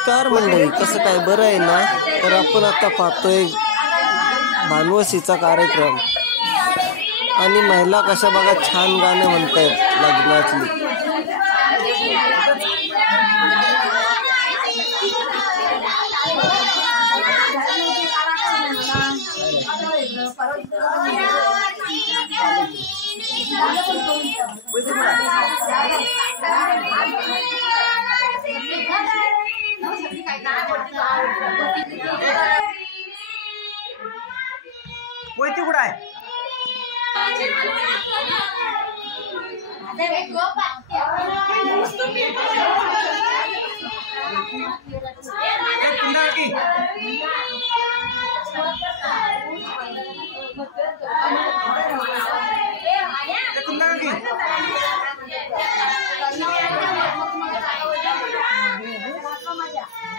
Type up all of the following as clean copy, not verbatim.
नमस्कार मंडळी, कसं काय बरं आहे ना? तर आपण आता पाहतोय भानवशीचा कार्यक्रम आणि महिला कशा बघा छान गाणं म्हणतायत लग्नातली. कोयती कुठं आहे?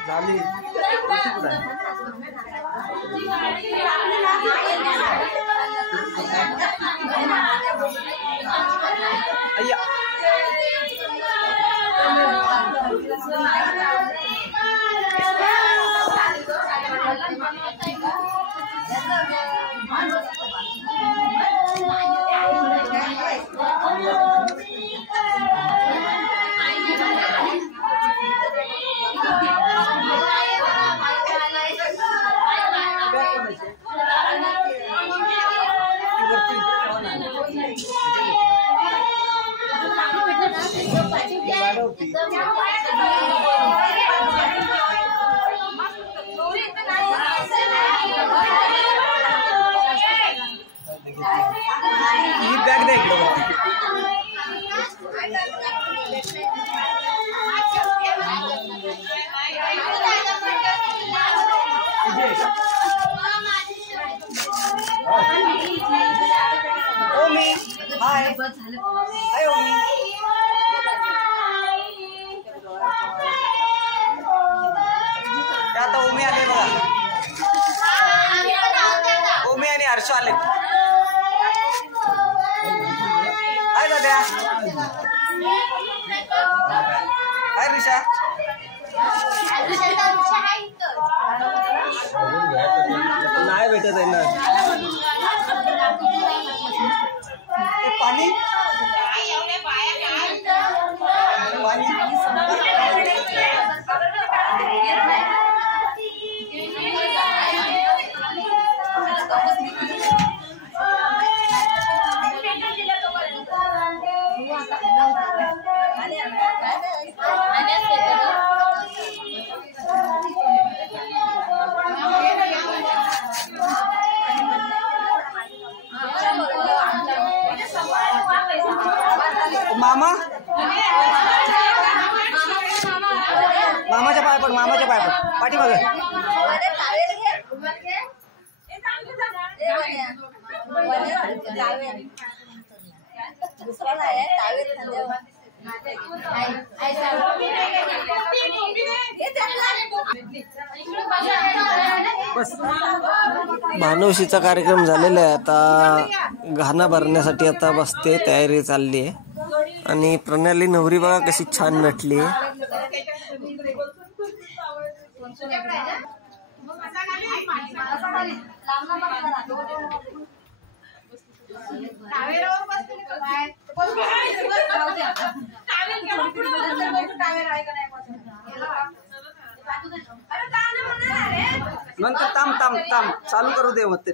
झाली अय्या बॅग दे ओमी हाय हाय ओमी आता ओमी आले बघा ओमी आणि हर्ष आले हाय दादा हाय ऋषा नाही भेटत आहे ना पाणी मामा मामाच्या पाय पड मामाच्या पाय पड पाठीमागे भानवशीचा कार्यक्रम झालेला आहे. आता गाणं भरण्यासाठी आता बसते, तयारी चालली आहे. आणि प्रणाली नवरी बघा कशी छान नटली आहे. नंतर ताम ताम ताम चालू करू दे मग ते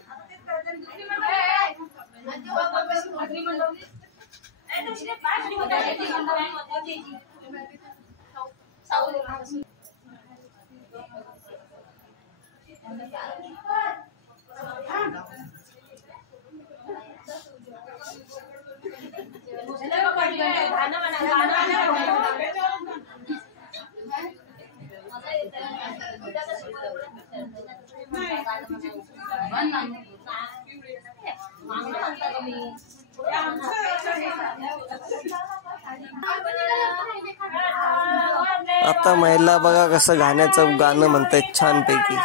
आता महिला बघा कसं गाण्याचं गाणं म्हणतायत छान पैकी.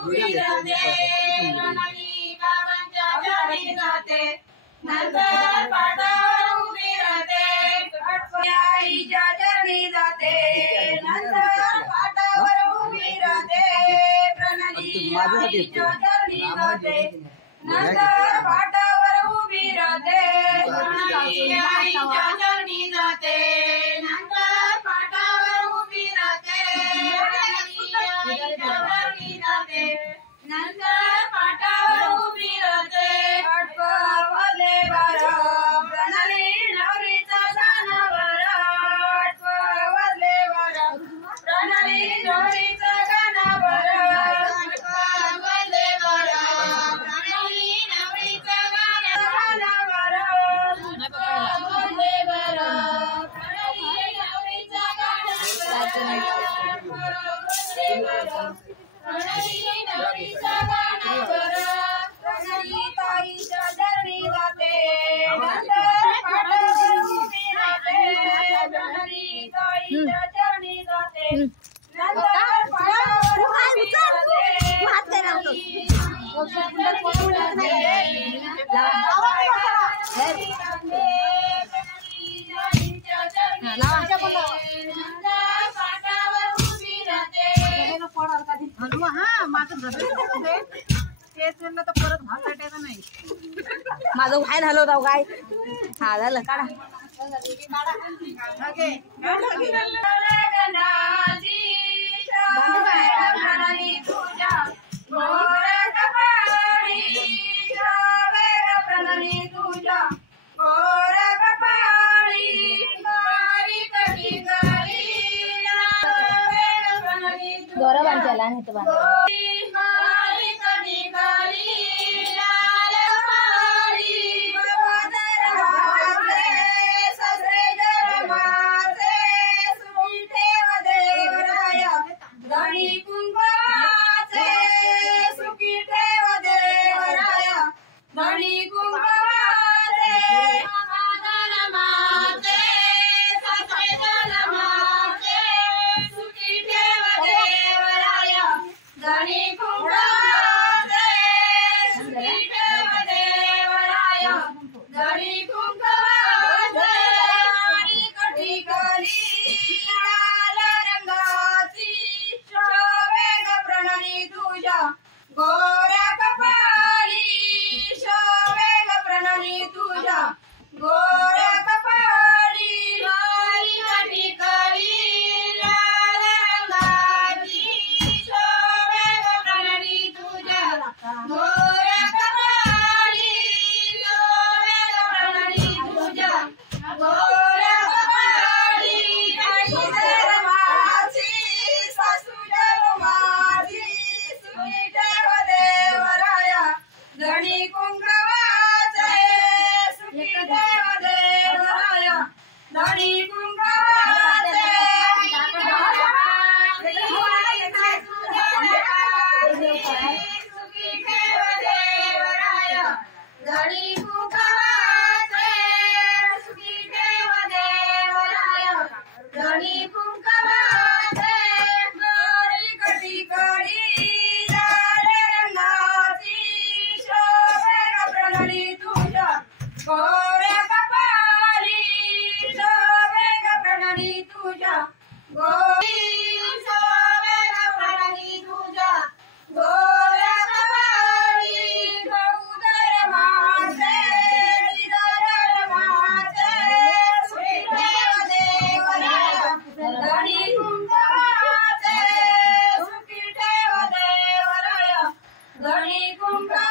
उभी राहते प्रणाली बाबांच्या चरणी जाते नंतर पाटावर उभी राहते आईच्या चरणी जाते नंतर पाटावर उभी राहते प्रणाली आईच्या चरणी जाते नंतर पाटावर उभी राहते प्रणाली आईच्या चरणी जाते नंतर पाटावर उभी राहते प्रणाली आईच्या चरणी जाते नंतर पाटावर उभी राहते आठवत वाजले बारा प्रणाली नवरीचा गाणं आठवत वाजले बारा प्रणाली नवरीचा गाणं आठवत वाजले बारा प्रणाली नवरीचा गाणं आठवत वाजले बारा प्रणाली नवरीचा गाणं प्रणाली नवरीचा गाणं प्रणाली ताईच्या चरणी जाते नंतर पाटावर उभी राहते प्रणाली ताईच्या चरणी जाते नंतर पाटावर उभी माझं व्हाय झालं होतं काय हा झालं काढा प्रणाली तुझ्या गोर कपाळी गौरवांच्या लहान हे तर गोऱ्या कपाळी शोभे ग प्रणाली तुझ्या गोऱ्या कपाळी लाल रंगाची शोभे ग प्रणाली तुझ्या गोऱ्या कपाळी शोभे ग प्रणाली तुझ्या गोऱ्या कपाळी आई धर्माची सासू जन्माची गणी कुंकवाचे सुखी देव देवराया गणी कुंकवाचे सुखी देव देवराया गणी कुंकवाचे सुखी देव देवराया गणी कुंकवाचे गोरी कटी कडी गोऱ्या कपाळी शोभे ग प्रणाली तुझ्या गोरी शोभे ग प्रणाली तुझ्या गोऱ्या कपाळी गौदर माते सुखी देव देवराया गणी कुंकवाचे सुखी देव देवराया गणी कुंकवाचे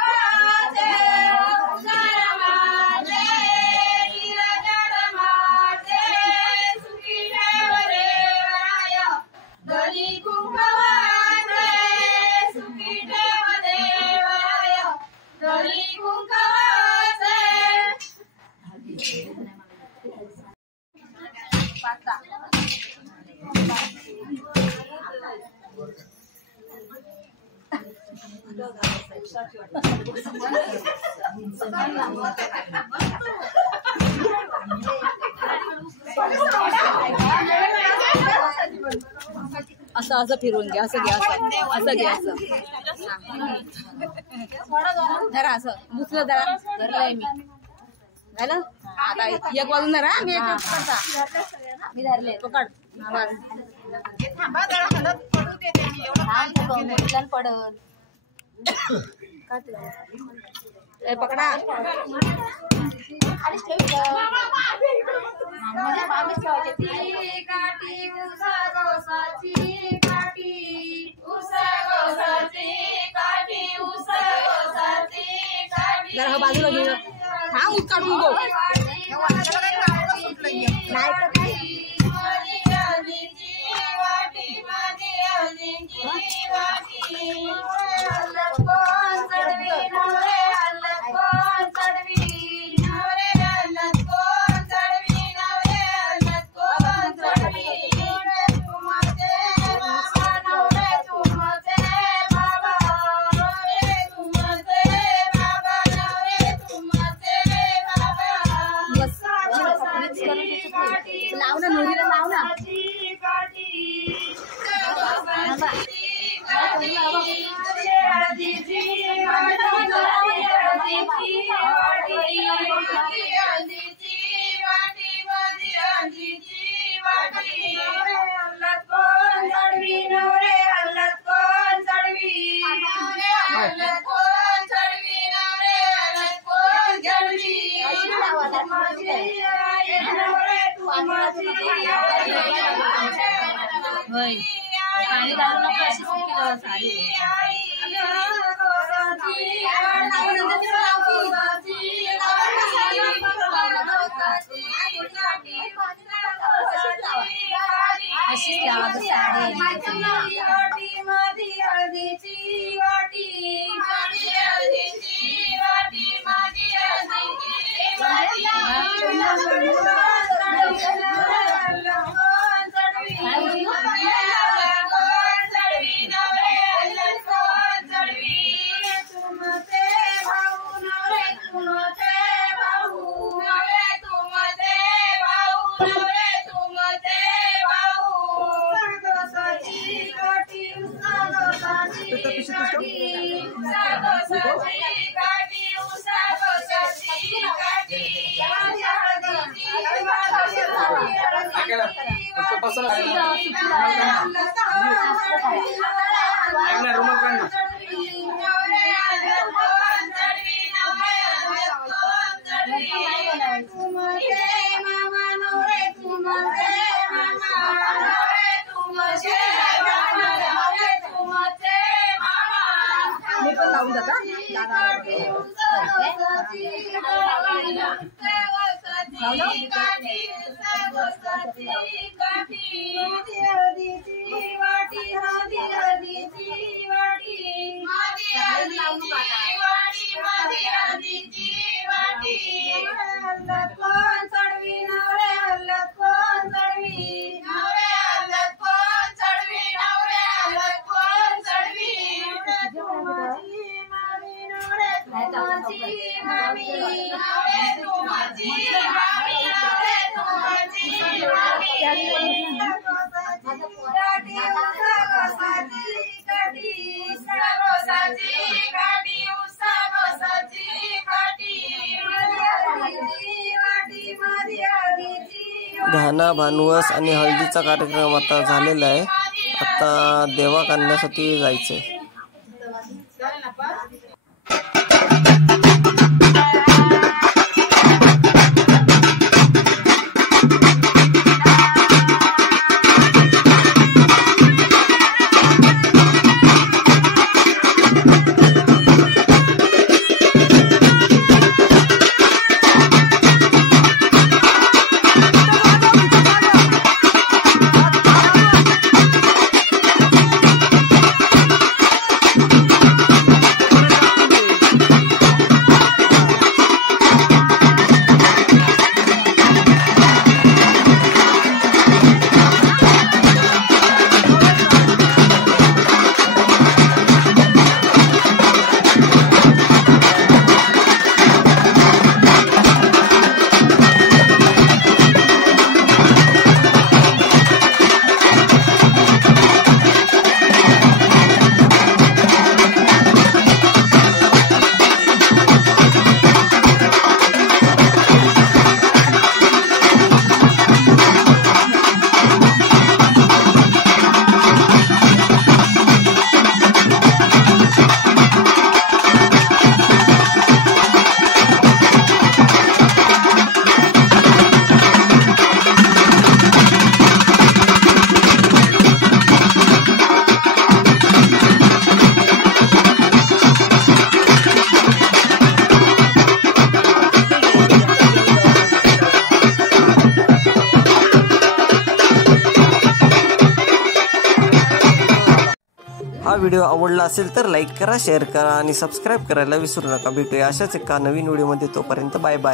असं असं फिरवून घ्या, असं घ्या, असं असं घ्या, असं जरा असं दुसरं जरा धरलंय मी झालं. आता एक वाजून जरा मी मी धरले पकड पडत पकडा जरा बाजूला घेऊ. हा ऊस काढून गो नाही तर काय लावना नोडीला लावना घाना भानवस आणि हळदीचा कार्यक्रम आता झालेला आहे. आता देवाक आणण्यासाठी जायचंय. व्हिडिओ आवडला असेल तर लाईक करा, शेअर करा आणि सबस्क्राईब करायला विसरू नका. भेटूया अशाच एका नवीन व्हिडिओमध्ये. तोपर्यंत बाय बाय.